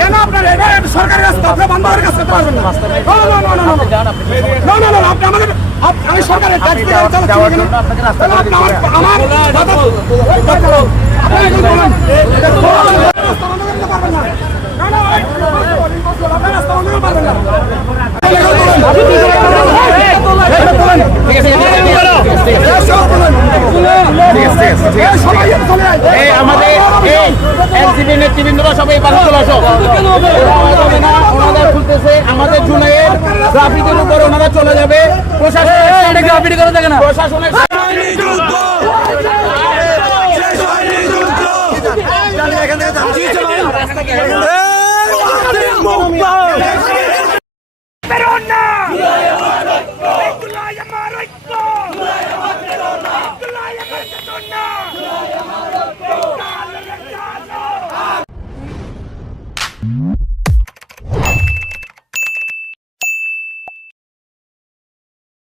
কেন আপনার সরকারি রাস্তা আপনি বন্ধ করে কাজ করতে পারবেন না? আপনি আমাদের আমি সরকারের ট্যাক্স দিয়ে চালাচ্ছি না। আমার আমাদের জুলাইয়ের গ্রাফিকের উপর ওনারা চলে যাবে। প্রশাসনের